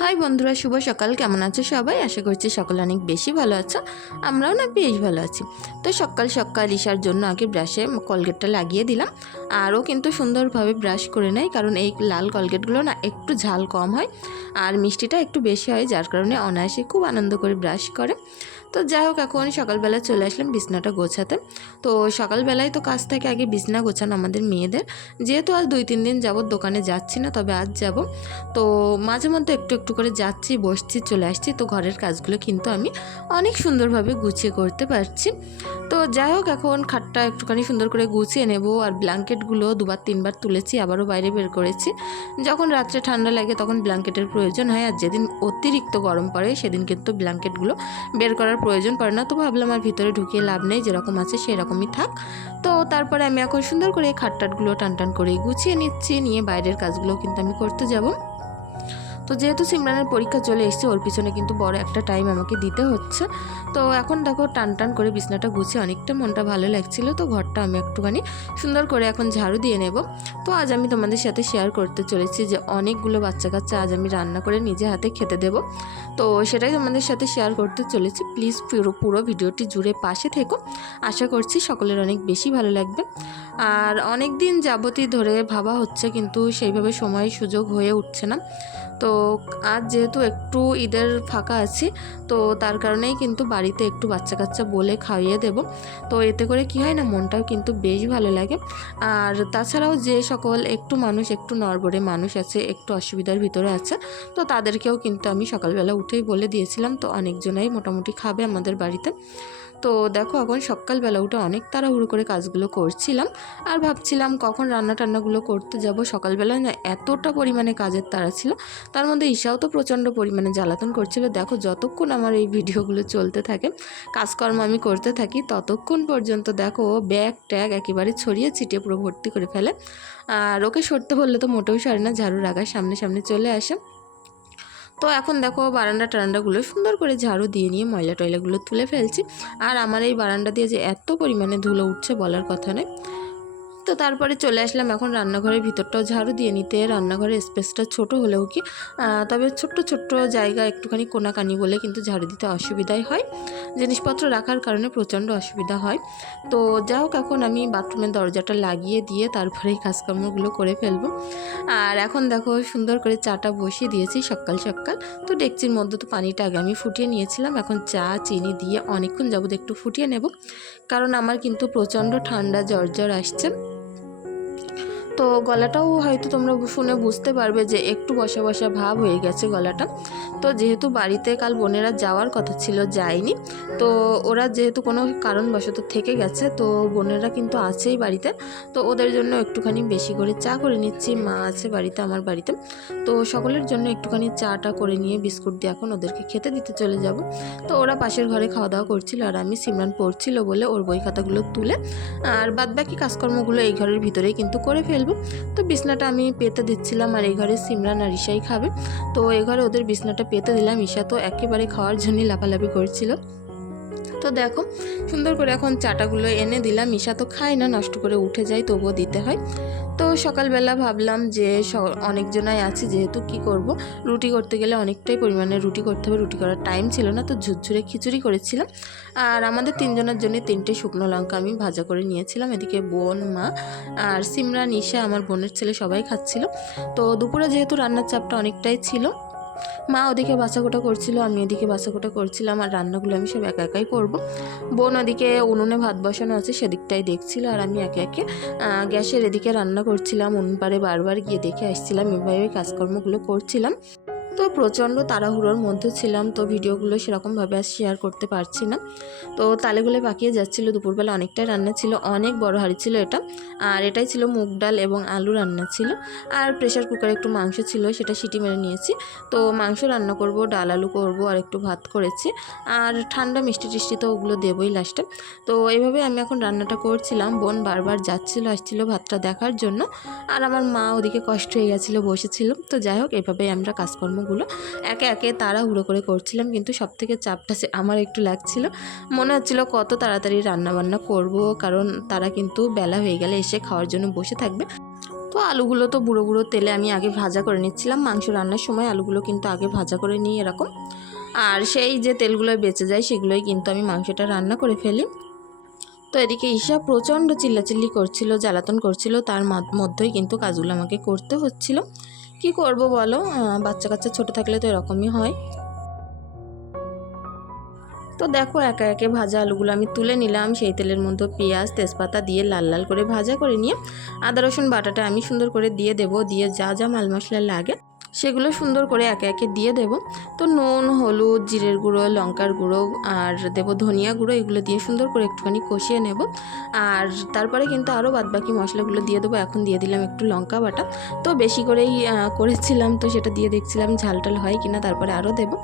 High বন্ধুরা, শুভ সকাল। কেমন আছো সবাই? আশা করছি সকাল অনেক বেশি ভালো আছো। আমরাও না বেশ ভালো আছি। তো সকাল সকাল ইশার জন্য আগে ব্রাশে কলগেটটা লাগিয়ে দিলাম। আরও কিন্তু সুন্দরভাবে ব্রাশ করে নেয়, কারণ এই লাল কলগেটগুলো না একটু ঝাল কম হয়। আর মিষ্টিটা একটু বেশি হয়, যার কারণে অনায়াসে খুব আনন্দ করে ব্রাশ করে। তো যাই হোক, এখন সকালবেলা চলে আসলাম বিছনাটা গোছাতে। তো সকালবেলায় তো কাজ থেকে আগে বিছনা গোছানো আমাদের মেয়েদের। যেহেতু আজ দুই তিন দিন যাবত দোকানে যাচ্ছি না, তবে আজ যাব। তো মাঝে মধ্যে একটু একটু করে যাচ্ছি, বসছি, চলে আসছি। তো ঘরের কাজগুলো কিন্তু আমি অনেক সুন্দরভাবে গুছিয়ে করতে পারছি। তো যাই হোক, এখন খাটটা একটুখানি সুন্দর করে গুছিয়ে নেব আর ব্ল্যাঙ্কেটগুলো দুবার তিনবার তুলেছি, আবারও বাইরে বের করেছি। যখন রাত্রে ঠান্ডা লাগে তখন ব্ল্যাঙ্কেটের প্রয়োজন হয়, আর যেদিন অতিরিক্ত গরম পড়ে সেদিন কিন্তু ব্ল্যাঙ্কেটগুলো বের করার প্রয়োজন পড়ে না, তো ভাবলাম আর ভিতরে ঢুকিয়ে লাভ নেই, যেরকম আছে সেরকমই থাক। তো তারপরে আমি এখন সুন্দর করে খাটটাটগুলো টান টান করে গুছিয়ে নিচ্ছি, নিয়ে বাইরের কাজগুলো কিন্তু আমি করতে যাব। তো যেহেতু সিমরানের পরীক্ষা চলে এসেছে, ওর পিছনে কিন্তু বড় একটা টাইম আমাকে দিতে হচ্ছে। তো এখন দেখো টান টান করে বিছনাটা গুছিয়ে অনেকটা মনটা ভালো লাগছিল, তো ঘরটা আমি একটুখানি সুন্দর করে এখন ঝাড়ু দিয়ে নেব। তো আজ আমি তোমাদের সাথে শেয়ার করতে চলেছি যে অনেকগুলো বাচ্চা কাচ্চা আজ আমি রান্না করে নিজে হাতে খেতে দেব। তো সেটাই তোমাদের সাথে শেয়ার করতে চলেছি। প্লিজ পুরো পুরো ভিডিওটি জুড়ে পাশে থেকো। আশা করছি সকলের অনেক বেশি ভালো লাগবে। আর অনেক দিন যাবতই ধরে ভাবা হচ্ছে, কিন্তু সেইভাবে সময় সুযোগ হয়ে উঠছে না। তো আজ যেহেতু একটু ঈদের ফাঁকা আছি, তো তার কারণেই কিন্তু বাড়িতে একটু বাচ্চা কাচ্চা বলে খাইয়ে দেব। তো এতে করে কি হয় না, মনটাও কিন্তু বেশ ভালো লাগে। আর তাছাড়াও যে সকল একটু মানুষ, একটু নড়বড়ে মানুষ আছে, একটু অসুবিধার ভিতরে আছে, তো তাদেরকেও কিন্তু আমি সকালবেলা উঠেই বলে দিয়েছিলাম, তো অনেকজনাই মোটামুটি খাবে আমাদের বাড়িতে। তো দেখো, এখন সকালবেলা উঠে অনেক তাড়াহুড়ো করে কাজগুলো করছিলাম, আর ভাবছিলাম কখন রান্না টান্নাগুলো করতে যাব। সকালবেলায় না এতটা পরিমাণে কাজের তাড়া ছিল, তার মধ্যে ঈশাও তো প্রচণ্ড পরিমাণে জ্বালাতন করছিল। দেখো, যতক্ষণ আমার এই ভিডিওগুলো চলতে থাকে, কাজকর্ম আমি করতে থাকি, ততক্ষণ পর্যন্ত দেখো, ও ব্যাগ ট্যাগ একেবারে ছড়িয়ে ছিটিয়ে পুরো ভর্তি করে ফেলে। আর ওকে সরতে বললে তো মোটেও সারে না ঝাড়ু রাখার সামনে সামনে চলে আসে। তো এখন দেখো বারান্দা টারান্ডাগুলো সুন্দর করে ঝাড়ু দিয়ে নিয়ে ময়লা টয়লাগুলো তুলে ফেলছি। আর আমার এই বারান্দা দিয়ে যে এত পরিমাণে ধুলো উঠছে বলার কথা নয়। তো তারপরে চলে আসলাম। এখন রান্নাঘরের ভিতরটাও ঝাড়ু দিয়ে নিতে। রান্নাঘরের স্পেসটা ছোট হলেও কি তবে ছোট্ট ছোট্ট জায়গা একটুখানি কোনাকানি বলে কিন্তু ঝাড়ু দিতে অসুবিধাই হয়। জিনিসপত্র রাখার কারণে প্রচণ্ড অসুবিধা হয়। তো যা হোক, এখন আমি বাথরুমের দরজাটা লাগিয়ে দিয়ে তারপরে এই কাজকর্মগুলো করে ফেলব। আর এখন দেখো, সুন্দর করে চাটা বসিয়ে দিয়েছি সকাল সকাল। তো ডেকচির মধ্যে তো পানিটা আগে আমি ফুটিয়ে নিয়েছিলাম। এখন চা, চিনি দিয়ে অনেকক্ষণ যাবত একটু ফুটিয়ে নেব। কারণ আমার কিন্তু প্রচণ্ড ঠান্ডা, জ্বর জ্বর আসছে। তো গলাটাও হয়তো তোমরা শুনে বুঝতে পারবে যে একটু বসা বসা ভাব হয়ে গেছে গলাটা। তো যেহেতু বাড়িতে কাল বোনেরা যাওয়ার কথা ছিল, যায়নি। তো ওরা যেহেতু কোনো কারণবশত থেকে গেছে, তো বোনেরা কিন্তু আছেই বাড়িতে। তো ওদের জন্য একটুখানি বেশি করে চা করে নিচ্ছি। মা আছে বাড়িতে, আমার বাড়িতে। তো সকলের জন্য একটুখানি চাটা করে নিয়ে বিস্কুট দিয়ে এখন ওদেরকে খেতে দিতে চলে যাব। তো ওরা পাশের ঘরে খাওয়া দাওয়া করছিল আর আমি সিমরান পড়ছিল বলে ওর বই খাতাগুলো তুলে। আর বাদবাকি কাজকর্মগুলো এই ঘরের ভিতরেই কিন্তু করে ফেলব। তো বিছনাটা আমি পেতে দিচ্ছিলাম আর এই ঘরে সিমরান আর ঈশাই খাবে। তো এই ঘরে ওদের বিছনাটা পেতে দিলাম। ঈশা তো একেবারে খাওয়ার জন্যই লাফালাফি করছিল। তো দেখো, সুন্দর করে এখন চাটাগুলো এনে দিলাম। ঈশা তো খায় না, নষ্ট করে উঠে যায়, তবুও দিতে হয়। তো সকালবেলা ভাবলাম যে অনেকজনাই আছে, যেহেতু কি করব? রুটি করতে গেলে অনেকটাই পরিমাণে রুটি করতে হবে, রুটি করার টাইম ছিল না, তো ঝুরঝুরে খিচুড়ি করেছিলাম। আর আমাদের তিনজনের জন্য তিনটে শুকনো লঙ্কা আমি ভাজা করে নিয়েছিলাম, এদিকে বোন, মা আর সিমরান, ঈশা, আমার বোনের ছেলে সবাই খাচ্ছিল। তো দুপুরে যেহেতু রান্নার চাপটা অনেকটাই ছিল মা ওদিকে বাসাকোটা করছিল, আমি এদিকে বাসাকোটা করছিলাম আর রান্নাগুলো আমি সব একা একাই করব। বোন ওদিকে উনুনে ভাত বসানো আছে, সেদিকটাই দেখছিল আর আমি একে একে গ্যাসের এদিকে রান্না করছিলাম, উনুন পারে বারবার গিয়ে দেখে আসছিলাম, এভাবে কাজকর্মগুলো করছিলাম। তো প্রচণ্ড তাড়াহুড়োর মধ্যে ছিলাম, তো ভিডিওগুলো সেরকমভাবে আর শেয়ার করতে পারছি না। তো তালেগুলো পাকিয়ে যাচ্ছিল, দুপুরবেলা অনেকটাই রান্না ছিল, অনেক বড় হাঁড়ি ছিল এটা, আর এটাই ছিল মুগ ডাল এবং আলু রান্না ছিল। আর প্রেশার কুকারে একটু মাংস ছিল, সেটা সিটি মেরে নিয়েছি। তো মাংস রান্না করব, ডাল আলু করব, আর একটু ভাত করেছি। আর ঠান্ডা মিষ্টি টিষ্টি তো ওগুলো দেবই লাস্টে তো এইভাবে আমি এখন রান্নাটা করছিলাম, বোন বারবার যাচ্ছিল, আসছিল ভাতটা দেখার জন্য। আর আমার মা ওদিকে কষ্ট হয়ে গেছিল, বসেছিল। তো যাই হোক, এভাবেই আমরা কাজকর্মগুলো একে একে তাড়াহুড়ো করে করছিলাম, কিন্তু সব থেকে চাপটা আমার একটু লাগছিল। মনে হচ্ছিল কত তাড়াতাড়ি রান্নাবান্না করব, কারণ তারা কিন্তু বেলা হয়ে গেলে এসে খাওয়ার জন্য বসে থাকবে। তো আলুগুলো তো বুড়ো বুড়ো তেলে আমি আগে ভাজা করে নিচ্ছিলাম, মাংস রান্নার সময় আলুগুলো কিন্তু আগে ভাজা করে নিই এরকম। আর সেই যে তেলগুলো বেঁচে যায় সেগুলোই কিন্তু আমি মাংসটা রান্না করে ফেলি। তো এদিকে ঈশা প্রচণ্ড চিল্লাচিল্লি করছিল, জ্বালাতন করছিল, তার মধ্যেই কিন্তু কাজগুলো আমাকে করতে হচ্ছিল। কি করব বলো? বাচ্চা কাচ্চা ছোট থাকলে তো এরকমই হয়। তো দেখো, একা একে ভাজা আলুগুলো আমি তুলে নিলাম। সেই তেলের মধ্যে পেঁয়াজ, তেজপাতা দিয়ে লাল লাল করে ভাজা করে নিয়ে আদা, রসুন, বাটাটা আমি সুন্দর করে দিয়ে দেব। দিয়ে যা যা মাল মশলা লাগে সেগুলো সুন্দর করে একে একে দিয়ে দেব। তো নুন, হলুদ, জিরের গুঁড়ো, লঙ্কার গুঁড়ো আর দেব ধনিয়া গুঁড়ো, এগুলো দিয়ে সুন্দর করে একটুখানি কষিয়ে নেব। আর তারপরে কিন্তু আরও বাদবাকি মশলাগুলো দিয়ে দেবো। এখন দিয়ে দিলাম একটু লঙ্কা বাটা। তো বেশি করেই করেছিলাম তো সেটা দিয়ে দেখছিলাম ঝাল টাল হয় কিনা, তারপরে আরও দেবো।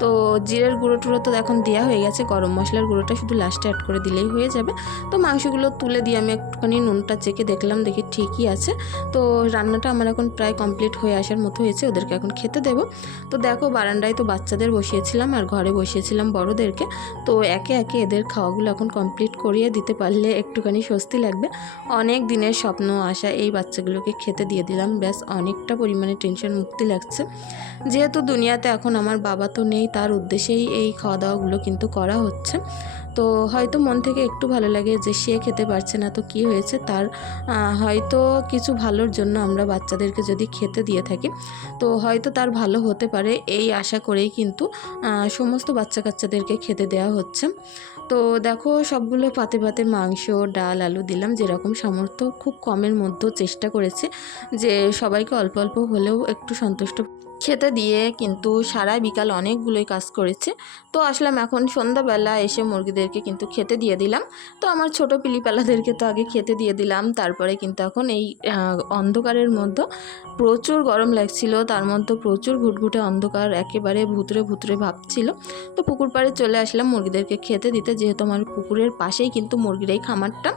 তো জিরের গুঁড়ো টুড়ো তো এখন দেওয়া হয়ে গেছে। গরম মশলার গুঁড়োটা শুধু লাস্টে অ্যাড করে দিলেই হয়ে যাবে। তো মাংসগুলো তুলে দিয়ে আমি একটুখানি নুনটা চেকে দেখলাম, দেখি ঠিকই আছে। তো রান্নাটা আমার এখন প্রায় কমপ্লিট হয়ে আসার মতো হয়েছে। ওদেরকে এখন খেতে দেবো। তো দেখো, বারান্দায় তো বাচ্চাদের বসিয়েছিলাম আর ঘরে বসিয়েছিলাম বড়োদেরকে। তো একে একে এদের খাওয়াগুলো এখন কমপ্লিট করিয়ে দিতে পারলে একটুখানি স্বস্তি লাগবে। অনেক দিনের স্বপ্ন, আশা, এই বাচ্চাগুলোকে খেতে দিয়ে দিলাম। ব্যাস, অনেকটা পরিমাণে টেনশন মুক্তি লাগছে। যেহেতু দুনিয়াতে এখন আমার বাবা তো নেই, তার উদ্দেশ্যেই এই খাওয়া দাওয়াগুলো কিন্তু করা হচ্ছে। তো হয়তো মন থেকে একটু ভালো লাগে যে সে খেতে পারছে না, তো কি হয়েছে? তার হয়তো কিছু ভালোর জন্য আমরা বাচ্চাদেরকে যদি খেতে দিয়ে থাকি, তো হয়তো তার ভালো হতে পারে এই আশা করেই কিন্তু সমস্ত বাচ্চা কাচ্চাদেরকে খেতে দেওয়া হচ্ছে। তো দেখো, সবগুলো পাতে পাতে মাংস, ডাল, আলু দিলাম, যেরকম সামর্থ্য খুব কমের মধ্যেও চেষ্টা করেছে যে সবাইকে অল্প অল্প হলেও একটু সন্তুষ্ট খেতে দিয়ে কিন্তু সারা বিকাল অনেকগুলোই কাজ করেছে। তো আসলাম এখন সন্ধ্যাবেলা এসে মুরগিদেরকে কিন্তু খেতে দিয়ে দিলাম। তো আমার ছোট পিলিপালাদেরকে তো আগে খেতে দিয়ে দিলাম। তারপরে কিন্তু এখন এই অন্ধকারের মধ্যে প্রচুর গরম লাগছিল। তার মধ্যে প্রচুর ঘুটঘুটে অন্ধকার একেবারে ভুতুরে ভুতুরে ভাবছিল তো পুকুর পাড়ে চলে আসলাম মুরগিদেরকে খেতে দিতে। যেহেতু আমার পুকুরের পাশেই কিন্তু মুরগির এই খামারটা।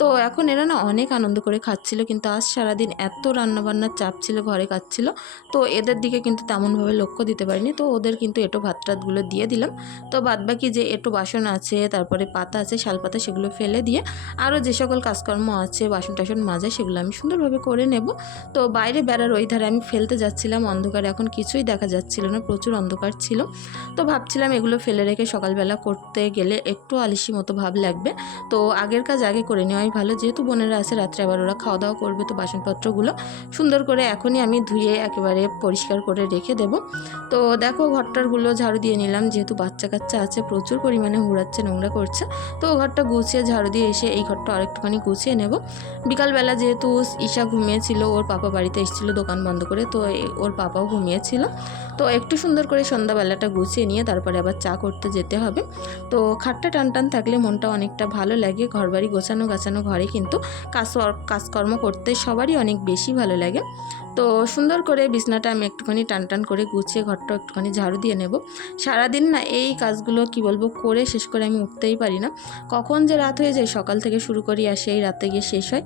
তো এখন এরা না অনেক আনন্দ করে খাচ্ছিল। কিন্তু আজ সারাদিন এত রান্নাবান্নার চাপ ছিল, ঘরে খাচ্ছিল তো এদের দিকে কিন্তু তেমনভাবে লক্ষ্য দিতে পারিনি। তো ওদের কিন্তু এটো ভাত টাতগুলো দিয়ে দিলাম। তো বাদবাকি যে এটো বাসন আছে, তারপরে পাতা আছে শাল পাতা সেগুলো ফেলে দিয়ে আরও যে সকল কাজকর্ম আছে, বাসন টাসন মাজা, সেগুলো আমি সুন্দরভাবে করে নেব। তো বাইরে বেড়ার ওই ধারে আমি ফেলতে যাচ্ছিলাম অন্ধকারে, এখন কিছুই দেখা যাচ্ছিল না, প্রচুর অন্ধকার ছিল। তো ভাবছিলাম এগুলো ফেলে রেখে সকালবেলা করতে গেলে একটু আলিসি মতো ভাব লাগবে। তো আগের কাজ আগে করে নেওয়াই ভালো, যেহেতু বোনেরা আছে, রাত্রে আবার ওরা খাওয়া দাওয়া করবে, তো বাসনপত্রগুলো সুন্দর করে এখনই আমি ধুয়ে একেবারে পরিষ্কার করে রেখে দেব। তো দেখো ঘরটারগুলো ঝাড়ু দিয়ে নিলাম। যেহেতু বাচ্চা কাচ্চা আছে, প্রচুর পরিমাণে হুড়াচ্ছে, নোংরা করছে। তো ঘরটা গুছিয়ে ঝাড়ু দিয়ে এসে এই ঘরটা আরেকটুখানি গুছিয়ে নেব। বিকালবেলা যেহেতু ঈশা ঘুমিয়েছিল, ওর পাপা বাড়িতে এসেছিল দোকান বন্ধ করে, তো ওর পাপাও ঘুমিয়েছিল। তো একটু সুন্দর করে সন্ধ্যাবেলাটা গুছিয়ে নিয়ে তারপরে আবার চা করতে যেতে হবে। তো খাটটা টান টান থাকলে মনটা অনেকটা ভালো লাগে। ঘরবাড়ি গোছানো গাছানো ঘরে কিন্তু কাজ কাজকর্ম করতে সবারই অনেক বেশি ভালো লাগে। তো সুন্দর করে বিছনাটা আমি একটুখানি টান টান করে গুছিয়ে ঘরটা একটুখানি ঝাড়ু দিয়ে নেব। সারাদিন না এই কাজগুলো কি বলব করে শেষ করে আমি উঠতেই পারি না। কখন যে রাত হয়ে যায় সকাল থেকে শুরু করি আর সেই রাতে গিয়ে শেষ হয়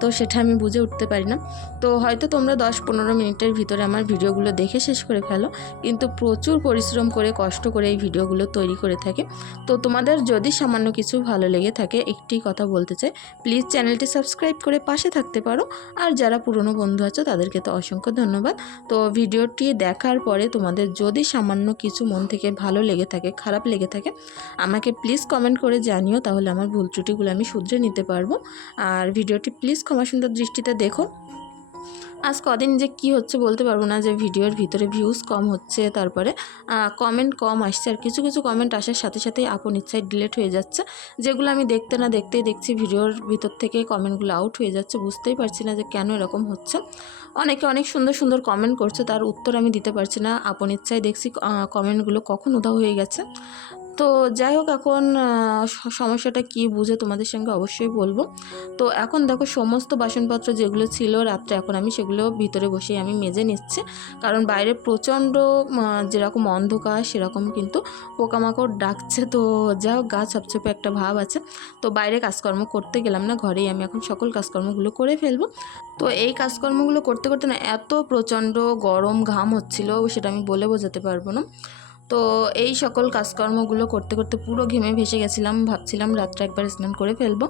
তো সেটা আমি বুঝে উঠতে পারি না। তো হয়তো তোমরা দশ পনেরো মিনিটের ভিতরে আমার ভিডিওগুলো দেখে শেষ করে ফেলো, কিন্তু প্রচুর পরিশ্রম করে, কষ্ট করে এই ভিডিওগুলো তৈরি করে থাকে। তো তোমাদের যদি সামান্য কিছু ভালো লেগে থাকে, একটি কথা বলতে চাই প্লিজ চ্যানেলটি সাবস্ক্রাইব করে পাশে থাকতে পারো। আর যারা পুরনো বন্ধু আছো তাদেরকে তো অসংখ্য ধন্যবাদ। তো ভিডিওটি দেখার পরে তোমাদের যদি সামান্য কিছু মন থেকে ভালো লেগে থাকে, খারাপ লেগে থাকে, আমাকে প্লিজ কমেন্ট করে জানিও, তাহলে আমার ভুল ত্রুটিগুলো আমি শুধরে নিতে পারব। আর ভিডিওটি প্লিজ ক্ষমা সুন্দর দৃষ্টিতে দেখো। আজ কদিন যে কি হচ্ছে বলতে পারব না, যে ভিডিওর ভিতরে ভিউজ কম হচ্ছে, তারপরে কমেন্ট কম আসছে আর কিছু কিছু কমেন্ট আসার সাথে সাথেই আপন ইচ্ছায় ডিলেট হয়ে যাচ্ছে। যেগুলো আমি দেখতে না দেখতেই দেখছি ভিডিওর ভিতর থেকে কমেন্টগুলো আউট হয়ে যাচ্ছে, বুঝতেই পারছি না যে কেন এরকম হচ্ছে। অনেকে অনেক সুন্দর সুন্দর কমেন্ট করছে, তার উত্তর আমি দিতে পারছি না। আপন ইচ্ছায় দেখছি কমেন্টগুলো কখন উধাও হয়ে গেছে। তো যাই হোক, এখন সমস্যাটা কি বুঝে তোমাদের সঙ্গে অবশ্যই বলব। তো এখন দেখো, সমস্ত বাসনপত্র যেগুলো ছিল রাত্রে, এখন আমি সেগুলো ভিতরে বসেই আমি মেজে নিচ্ছি। কারণ বাইরে প্রচণ্ড যেরকম অন্ধকার, সেরকম কিন্তু পোকামাকড় ডাকছে। তো যাই হোক, গা ছপছপে একটা ভাব আছে। তো বাইরে কাজকর্ম করতে গেলাম না, ঘরেই আমি এখন সকল কাজকর্মগুলো করে ফেলব। তো এই কাজকর্মগুলো করতে করতে না, এত প্রচণ্ড গরম ঘাম হচ্ছিল, সেটা আমি বলে বোঝাতে পারব না। তো এই সকল কাজকর্মগুলো করতে করতে পুরো ঘেমে ভেসে গেছিলাম, ভাবছিলাম রাত্রে একবার স্নান করে ফেলব।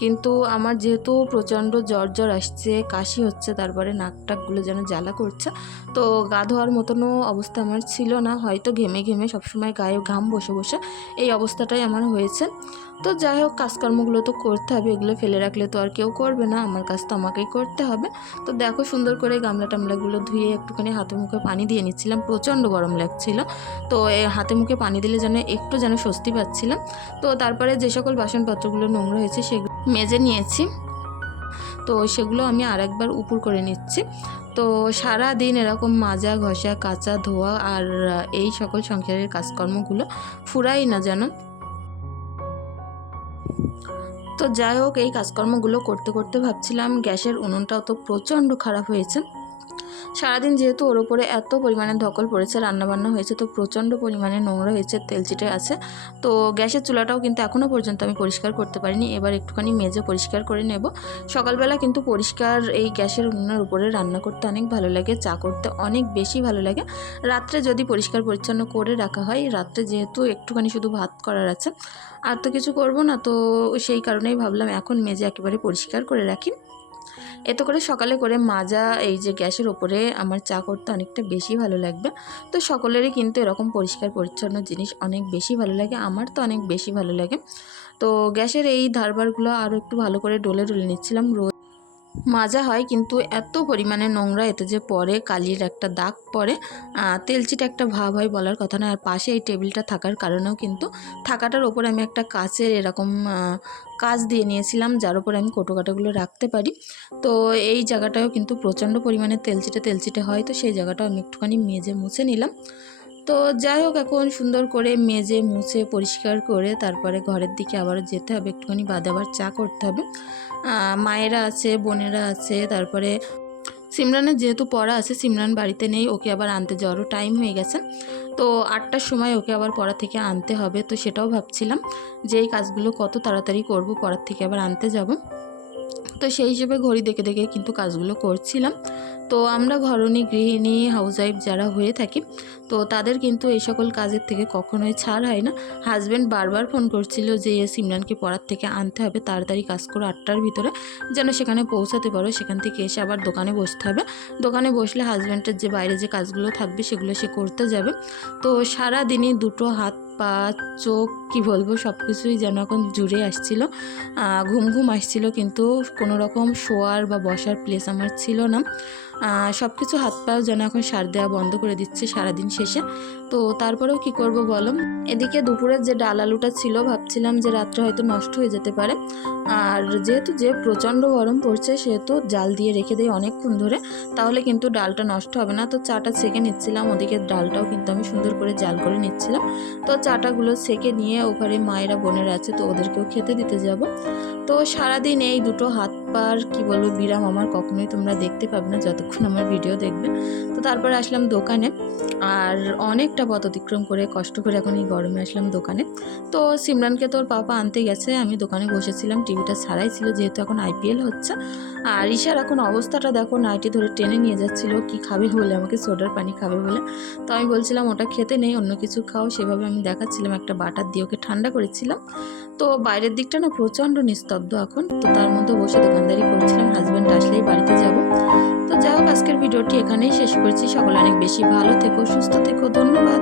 কিন্তু আমার যেহেতু প্রচণ্ড জ্বর জ্বর আসছে, কাশি হচ্ছে, তারপরে নাক টাকগুলো যেন জ্বালা করছে, তো গা ধোয়ার মতনও অবস্থা আমার ছিল না। হয়তো ঘেমে ঘেমে সবসময় গায়ে ঘাম বসে বসে এই অবস্থাটাই আমার হয়েছে। তো যাই হোক, কাজকর্মগুলো তো করতে হবে, এগুলো ফেলে রাখলে তো আর কেউ করবে না, আমার কাজ তো আমাকেই করতে হবে। তো দেখো সুন্দর করে গামলা টামলাগুলো ধুয়ে একটুখানি হাতে মুখে পানি দিয়ে নিচ্ছিলাম, প্রচণ্ড গরম লাগছিল। তো হাতে মুখে পানি দিলে যেন একটু যেন স্বস্তি পাচ্ছিলাম। তো তারপরে যে সকল বাসনপত্রগুলো নোংরা হয়েছে সেগুলো মেজে নিয়েছি। তো সেগুলো আমি আরেকবার উপর করে নিচ্ছি। তো সারা দিন এরকম মাজা, ঘষা, কাচা, ধোয়া আর এই সকল সংসারের কাজকর্মগুলো ফুরাই না যেন। তো যাই হোক এই কাজকর্মগুলো করতে করতে ভাবছিলাম গ্যাসের উনুনটাও তো প্রচণ্ড খারাপ হয়েছে। সারাদিন যেহেতু ওর উপরে এত পরিমাণে ধকল পড়েছে, রান্নাবান্না হয়েছে, তো প্রচণ্ড পরিমাণে নোংরা হয়েছে, তেল চিটে আছে। তো গ্যাসের চুলাটাও কিন্তু এখনও পর্যন্ত আমি পরিষ্কার করতে পারিনি, এবার একটুখানি মেজে পরিষ্কার করে নেব। সকালবেলা কিন্তু পরিষ্কার এই গ্যাসের উনুনের উপরে রান্না করতে অনেক ভালো লাগে, চা করতে অনেক বেশি ভালো লাগে। রাত্রে যদি পরিষ্কার পরিচ্ছন্ন করে রাখা হয়, রাত্রে যেহেতু একটুখানি শুধু ভাত করার আছে, আর তো কিছু করব না, তো সেই কারণেই ভাবলাম এখন মেজে একেবারে পরিষ্কার করে রাখি। এতে করে সকালে করে মাজা এই যে গ্যাসের ওপরে আমার চা করতে অনেকটা বেশি ভালো লাগবে। তো সকলেরই কিন্তু এরকম পরিষ্কার পরিচ্ছন্ন জিনিস অনেক বেশি ভালো লাগে, আমার তো অনেক বেশি ভালো লাগে। তো গ্যাসের এই ধারবারগুলো আরও একটু ভালো করে ডলে ডলে নিচ্ছিলাম, রোজ মাজা হয়, কিন্তু এত পরিমাণে নোংরা এতে যে পরে কালির একটা দাগ পরে তেলচিটা একটা ভাব হয় বলার কথা না আর পাশে এই টেবিলটা থাকার কারণেও কিন্তু থাকাটার ওপর আমি একটা কাচের এরকম কাজ দিয়ে নিয়েছিলাম, যার উপর আমি কোটো কাটাগুলো রাখতে পারি। তো এই জায়গাটাও কিন্তু প্রচণ্ড পরিমাণে তেলচিটে তেলচিটে হয়, তো সেই জায়গাটাও আমি একটুখানি মেজে মুছে নিলাম। তো যাই হোক, এখন সুন্দর করে মেজে, মুছে, পরিষ্কার করে তারপরে ঘরের দিকে আবারও যেতে হবে। একটুখানি বাদে আবার চা করতে হবে। মায়েরা আছে, বোনেরা আছে, তারপরে সিমরানের যেহেতু পড়া আছে, সিমরান বাড়িতে নেই, ওকে আবার আনতে যাওয়ারও টাইম হয়ে গেছে। তো আটটার সময় ওকে আবার পড়া থেকে আনতে হবে, তো সেটাও ভাবছিলাম যে এই কাজগুলো কত তাড়াতাড়ি করব, পড়ার থেকে আবার আনতে যাব। তো সেই হিসেবে ঘড়ি দেখে দেখে কিন্তু কাজগুলো করছিলাম। তো আমরা ঘরণী গৃহিণী হাউসওয়াইফ যারা হয়ে থাকি, তো তাদের কিন্তু এই সকল কাজের থেকে কখনোই ছাড় হয় না। হাজব্যান্ড বারবার ফোন করছিল যে সিমরানকে পড়ার থেকে আনতে হবে, তাড়াতাড়ি কাজ করে আটটার ভিতরে, যেন সেখানে পৌঁছাতে পারো। সেখান থেকে এসে আবার দোকানে বসতে হবে। দোকানে বসলে হাজব্যান্ডের যে বাইরে যে কাজগুলো থাকবে, সেগুলো সে করতে যাবে। তো সারা দিনই দুটো হাত পা, চোখ, কি বলব সব কিছুই যেন এখন জুড়ে আসছিল। ঘুম ঘুম আসছিল কিন্তু কোনো রকম শোয়ার বা বসার প্লেস আমার ছিল না। সব কিছু হাত পাও যেন এখন সার দেওয়া বন্ধ করে দিচ্ছে সারাদিন শেষে। তো তারপরেও কি করব বলো? এদিকে দুপুরের যে ডাল আলুটা ছিল, ভাবছিলাম যে রাত্রে হয়তো নষ্ট হয়ে যেতে পারে। আর যেহেতু যে প্রচণ্ড গরম পড়ছে, সেহেতু জাল দিয়ে রেখে দেয় অনেকক্ষণ ধরে। তাহলে কিন্তু ডালটা নষ্ট হবে না। তো চাটা ছেঁকে নিচ্ছিলাম, ওদিকে ডালটাও কিন্তু আমি সুন্দর করে জাল করে নিচ্ছিলাম। তো চাটাগুলো সেকে নিয়ে ওখানে মায়েরা, বোনেরা আছে তো ওদেরকেও খেতে দিতে যাব। তো সারাদিন এই দুটো হাত পার, কি বলব, বিরাম আমার কখনোই তোমরা দেখতে পাবে না যতক্ষণ আমার ভিডিও দেখবে। তো তারপরে আসলাম দোকানে আর অনেকটা পথ অতিক্রম করে, কষ্ট করে এখন এই গরমে আসলাম দোকানে। তো সিমরানকে তোর পাপা আনতে গেছে, আমি দোকানে বসেছিলাম, টিভিটা ছাড়াই ছিল যেহেতু এখন আইপিএল হচ্ছে। আর ঈশার এখন অবস্থাটা দেখো, নাইটি ধরে টেনে নিয়ে যাচ্ছিল, কি খাবে বলে, আমাকে সোডার পানি খাবে বলে। তো আমি বলছিলাম, ওটা খেতে নেই, অন্য কিছু খাও। সেভাবে আমি দেখাচ্ছিলাম, একটা বাটার দিয়ে ওকে ঠান্ডা করেছিলাম। তো বাইরের দিকটা না প্রচণ্ড নিস্তব্ধ এখন। তো তার মধ্যে বসে দোকানদারি করছিলাম হাজব্যান্ড আসলেই বাড়িতে যাব। তো যাই হোক, আজকের ভিডিওটি এখানেই শেষ করছি। সকলে অনেক বেশি ভালো থেকো, সুস্থ থেকো, ধন্যবাদ।